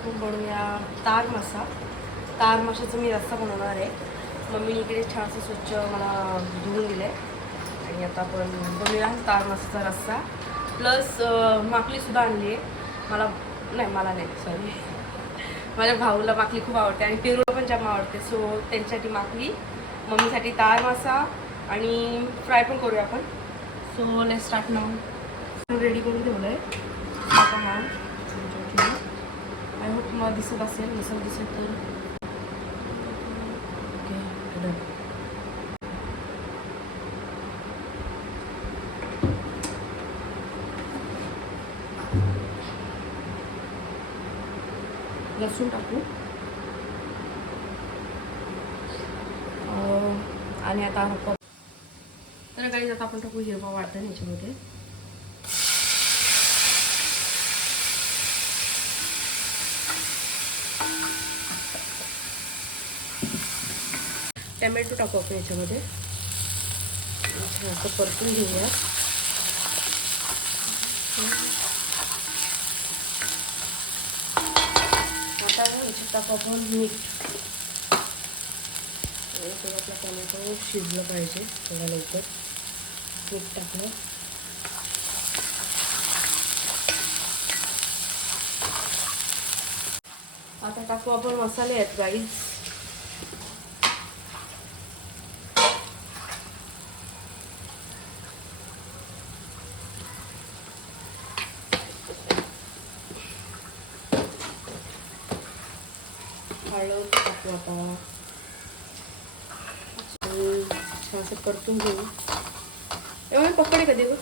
आपण बनवूया तार मासा. तार माशाचा मी रस्सा बनवणार आहे. मम्मी इकडे छानसं स्वच्छ मला धुवून दिलं आहे आणि आता आपण बनवूया तार माशाचा रस्सा. प्लस माकलीसुद्धा आणली आहे. मला नाही सॉरी, माझ्या भाऊला माकली खूप आवडते आणि पेरूला पण जाम आवडते. सो त्यांच्यासाठी माकली, मम्मीसाठी तार मासा आणि फ्राय पण करूया आपण. So let's start now. Ready करून ठेवलं आहे आता. हा आय होप तुम्हाला दिसत असेल, नसेल दिसत तर ओके डन. लसूण टाकू आणि आता तर काही आता आपण टाकू हिरवा वाटण याच्यामध्ये. टमॅटो टाकू आपण याच्यामध्ये. असं परतून घेऊया. आता याच्यात टाकू आपण मीठ. थोडं आपला टमॅटो शिजलं पाहिजे थोडा लवकर. मीठ टाकलं. आता टाकू आपण मसाले आहेत गाईज. हळद टाकू आता. छानसं परतून घेऊ. एवढे पकडे कधी गं.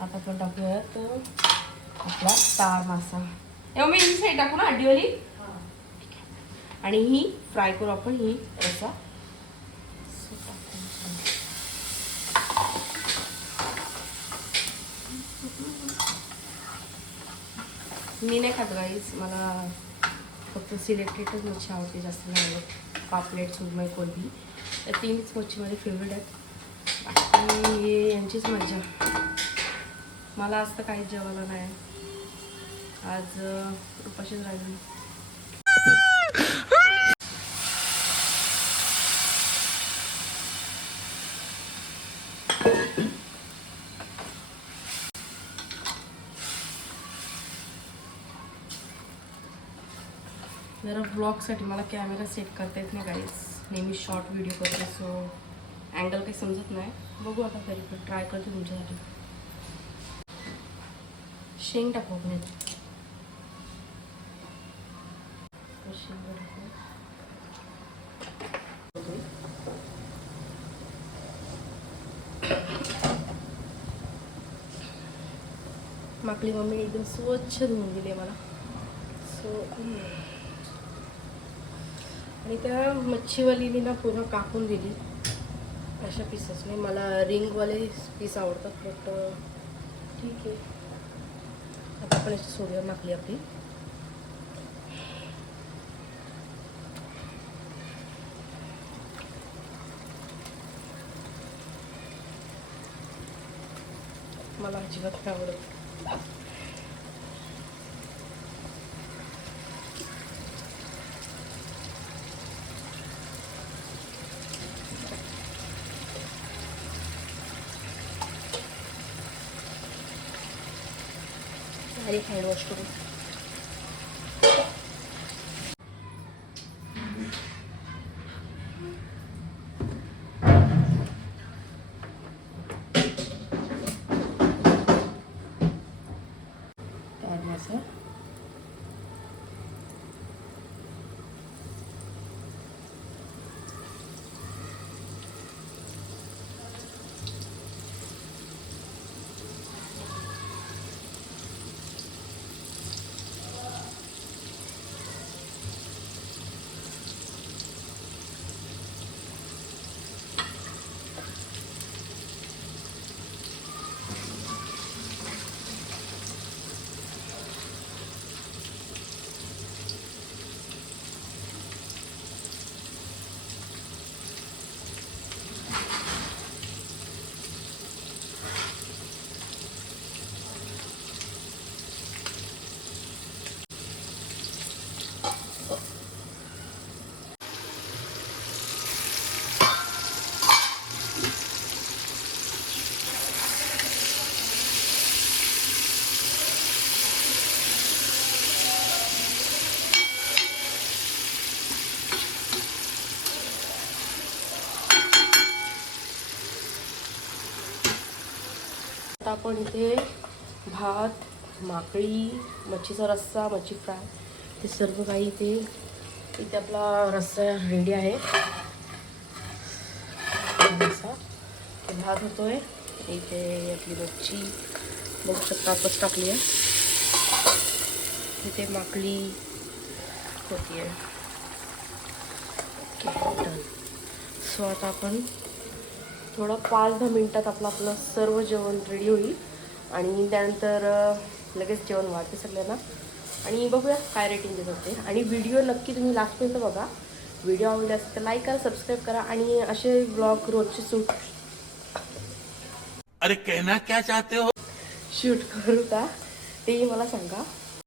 आता आपण टाकूयात आपला तार मासा. एवढं मी ही साईड टाकू ना अड्डीवाली, आणि ही फ्राय करू आपण ही रस्सा. मी नाही खात गाईज, मला फक्त सिलेक्टेडच मच्छी आवडते, जास्त नाही आवडत. पापलेट, सुरमई, कोलंबी या तीनच मच्छी माझे फेवरेट आहेत. बाकी हे यांचीच मज्जा. मला आज तर काहीच जेवायला नाही. आज उपाशीच राहिली. जरा ब्लॉगसाठी मला कॅमेरा सेट करता येत नाही गाईज. नेहमी शॉर्ट व्हिडिओ करते, सो अँगल काही समजत नाही. बघू आता तरी पण ट्राय करते तुमच्यासाठी. शेंग टाकू आपण. माकली मम्मीने एकदम स्वच्छ धुवून दिली मला. सो आणि त्या मच्छीवालीने ना पूर्ण कापून दिली अशा पीसेस नाही. मला रिंगवाले पीस आवडतात, बट ठीक आहे. आता आपण याची सोडूया माकली आपली. मला अजिबात नाही आवडत. आणि हँड वॉश करू. त्यात आता आपण इथे भात, माकळी, मच्छीचा रस्सा, मच्छी फ्राय ते सर्व काही इथे आपला रस्सा रेडी आहे. रस्सा भात होतोय. इथे आपली मच्छी बघू शकता आताच टाकली आहे. इथे माकळी होती आहे. Okay done. सो आता आपण थोडं 5-10 मिनटात आपलं सर्व जेवण रेडी होईल आणि त्यानंतर लगेच जेवण वाढते सगळ्यांना आणि बघूया काय रेटिंग देत होते. आणि व्हिडिओ नक्की तुम्ही लास्टपर्यंत बघा. व्हिडिओ आवडले असेल तर लाईक करा, सबस्क्राईब करा आणि असे ब्लॉग रोजचे अरे कहना क्या चाहते हो शूट करू का तेही मला सांगा.